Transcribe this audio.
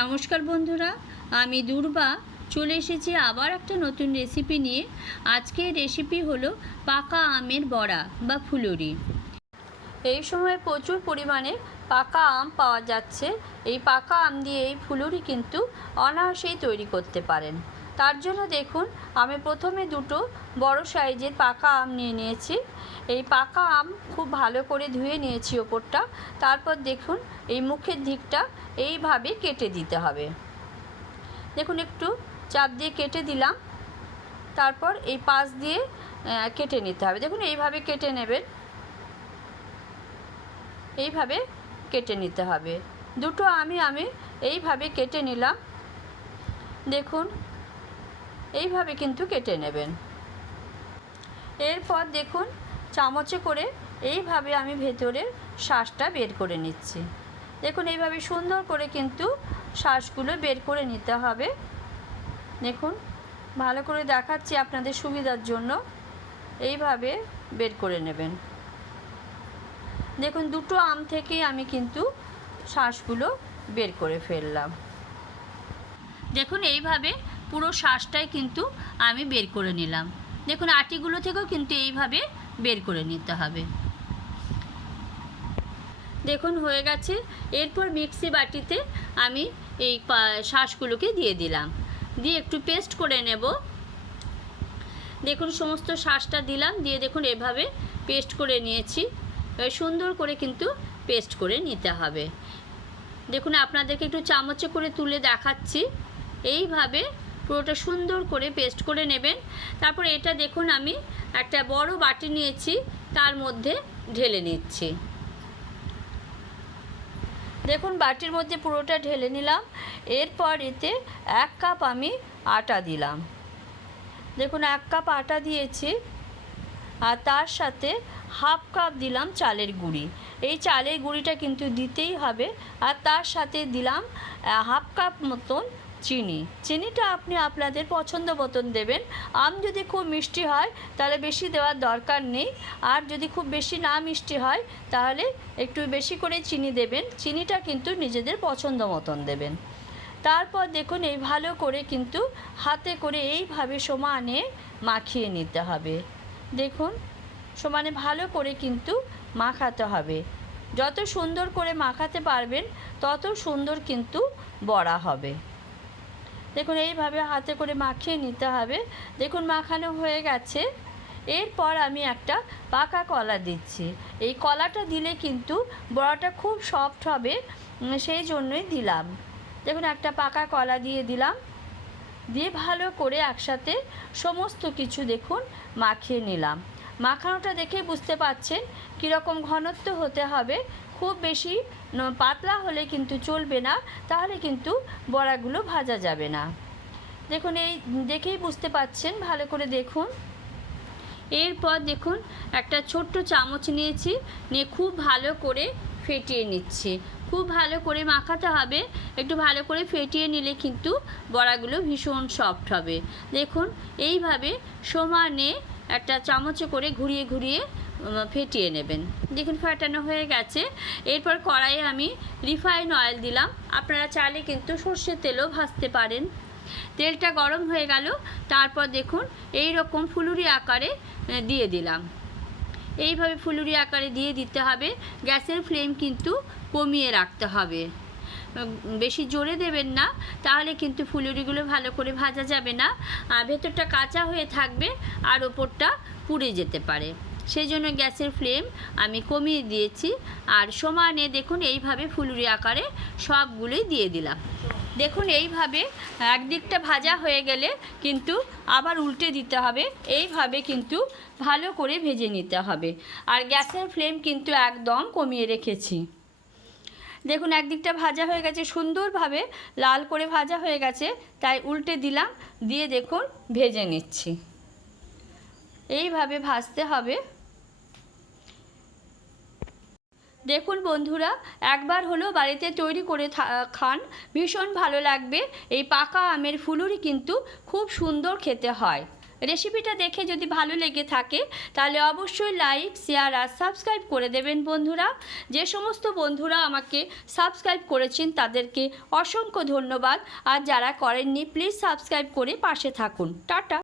নমস্কার বন্ধুরা, আমি দুর্বা। চলে এসেছি আবার একটা নতুন রেসিপি নিয়ে। আজকের রেসিপি হলো পাকা আমের বড়া বা ফুলুরি। এই সময় প্রচুর পরিমাণে পাকা আম পাওয়া যাচ্ছে। এই পাকা আম দিয়ে এই ফুলুরি কিন্তু অনায়াসেই তৈরি করতে পারেন। তার জন্য দেখুন, আমি প্রথমে দুটো বড় সাইজের পাকা আম নিয়ে নিয়েছি। এই পাকা আম খুব ভালো করে ধুয়ে নিয়েছি ওপরটা। তারপর দেখুন, এই মুখের দিকটা এইভাবে কেটে দিতে হবে। দেখুন, একটু চাপ দিয়ে কেটে দিলাম। তারপর এই পাশ দিয়ে কেটে নিতে হবে। দেখুন, এইভাবে কেটে নেবেন। এইভাবে কেটে নিতে হবে। দুটো আমি আমি এইভাবে কেটে নিলাম। দেখুন এইভাবে কিন্তু কেটে নেবেন। এরপর দেখুন, চামচে করে এইভাবে আমি ভেতরের শ্বাসটা বের করে নিচ্ছি। দেখুন, এইভাবে সুন্দর করে কিন্তু শ্বাসগুলো বের করে নিতে হবে। দেখুন, ভালো করে দেখাচ্ছি আপনাদের সুবিধার জন্য। এইভাবে বের করে নেবেন। দেখুন, দুটো আম থেকেই আমি কিন্তু শ্বাসগুলো বের করে ফেললাম। দেখুন, এইভাবে পুরো শ্বাসটাই কিন্তু আমি বের করে নিলাম। দেখুন, আটিগুলো থেকেও কিন্তু এইভাবে বের করে নিতে হবে। দেখুন, হয়ে গেছে। এরপর মিক্সি বাটিতে আমি এই শ্বাসগুলোকে দিয়ে দিলাম। দিয়ে একটু পেস্ট করে নেব। দেখুন, সমস্ত শ্বাসটা দিলাম। দিয়ে দেখুন, এভাবে পেস্ট করে নিয়েছি। সুন্দর করে কিন্তু পেস্ট করে নিতে হবে। দেখুন, আপনাদেরকে একটু চামচে করে তুলে দেখাচ্ছি। এইভাবে পুরোটা সুন্দর করে পেস্ট করে নেবেন। তারপর এটা দেখুন আমি একটা বড় বাটি নিয়েছি, তার মধ্যে ঢেলে নিচ্ছি। দেখুন বাটির মধ্যে পুরোটা ঢেলে নিলাম, এরপর এতে এক কাপ আমি আটা দিলাম। দেখুন এক কাপ আটা দিয়েছি, আর তার সাথে হাফ কাপ দিলাম চালের গুঁড়ি। এই চালের গুঁড়িটা কিন্তু দিতেই হবে, আর তার সাথে দিলাম হাফ কাপ মতন চিনি। চিনিটা আপনি আপনাদের পছন্দ মতন দেবেন। আম যদি খুব মিষ্টি হয়, তাহলে বেশি দেওয়ার দরকার নেই। আর যদি খুব বেশি না মিষ্টি হয়, তাহলে একটু বেশি করে চিনি দেবেন। চিনিটা কিন্তু নিজেদের পছন্দ মতন দেবেন। তারপর দেখুন, এই ভালো করে কিন্তু হাতে করে এইভাবে সমানে মাখিয়ে নিতে হবে। দেখুন, সমানে ভালো করে কিন্তু মাখাতে হবে। যত সুন্দর করে মাখাতে পারবেন, তত সুন্দর কিন্তু বড়া হবে। দেখুন, এইভাবে হাতে করে মাখিয়ে নিতে হবে। দেখুন, মাখানো হয়ে গেছে। এরপর আমি একটা পাকা কলা দিচ্ছি। এই কলাটা দিলে কিন্তু বড়াটা খুব সফট হবে। সেই জন্যই দিলাম। দেখুন, একটা পাকা কলা দিয়ে দিলাম। দিয়ে ভালো করে একসাথে সমস্ত কিছু দেখুন, মাখিয়ে নিলাম। মাখানোটা দেখে বুঝতে পাচ্ছেন কীরকম ঘনত্ব হতে হবে। খুব বেশি পাতলা হলে কিন্তু চলবে না, তাহলে কিন্তু বড়াগুলো ভাজা যাবে না। দেখুন, এই দেখেই বুঝতে পাচ্ছেন, ভালো করে দেখুন। এরপর দেখুন, একটা ছোট্ট চামচ নিয়েছি, নিয়ে খুব ভালো করে ফেটিয়ে নিচ্ছি। খুব ভালো করে মাখাতে হবে, একটু ভালো করে ফেটিয়ে নিলে কিন্তু বড়াগুলো ভীষণ সফট হবে। দেখুন, এইভাবে সমানে একটা চামচে করে ঘুরিয়ে ঘুরিয়ে ফেটিয়ে নেবেন। দেখুন ফাটানো হয়ে গেছে। এরপর কড়াইয়ে আমি রিফাইন অয়েল দিলাম। আপনারা চাইলে কিন্তু সর্ষের তেলও ভাজতে পারেন। তেলটা গরম হয়ে গেল। তারপর দেখুন এই রকম ফুলুরি আকারে দিয়ে দিলাম। এইভাবে ফুলুরি আকারে দিয়ে দিতে হবে। গ্যাসের ফ্লেম কিন্তু কমিয়ে রাখতে হবে। বেশি জোরে দেবেন না, তাহলে কিন্তু ফুলুরিগুলো ভালো করে ভাজা যাবে না। আর ভেতরটা কাঁচা হয়ে থাকবে আর ওপরটা পুড়ে যেতে পারে। সেই জন্য গ্যাসের ফ্লেম আমি কমিয়ে দিয়েছি। আর সমানে দেখুন এইভাবে ফুলুরি আকারে সবগুলোই দিয়ে দিলাম। দেখুন এইভাবে একদিকটা ভাজা হয়ে গেলে কিন্তু আবার উল্টে দিতে হবে। এইভাবে কিন্তু ভালো করে ভেজে নিতে হবে। আর গ্যাসের ফ্লেম কিন্তু একদম কমিয়ে রেখেছি। দেখুন, একদিকটা ভাজা হয়ে গেছে, সুন্দরভাবে লাল করে ভাজা হয়ে গেছে, তাই উল্টে দিলাম, দিয়ে দেখুন, ভেজে নিচ্ছি। এইভাবে ভাজতে হবে। দেখুন বন্ধুরা, একবার হলো বাড়িতে তৈরি করে খান, ভীষণ ভালো লাগবে। এই পাকা আমের ফুলুরি কিন্তু খুব সুন্দর খেতে হয়। রেসিপিটা দেখে যদি ভালো লেগে থাকে, তাহলে অবশ্যই লাইক শেয়ার আর সাবস্ক্রাইব করে দেবেন বন্ধুরা। যে সমস্ত বন্ধুরা আমাকে সাবস্ক্রাইব করেছেন, তাদেরকে অসংখ্য ধন্যবাদ। আর যারা করেননি প্লিজ সাবস্ক্রাইব করে পাশে থাকুন। টাটা!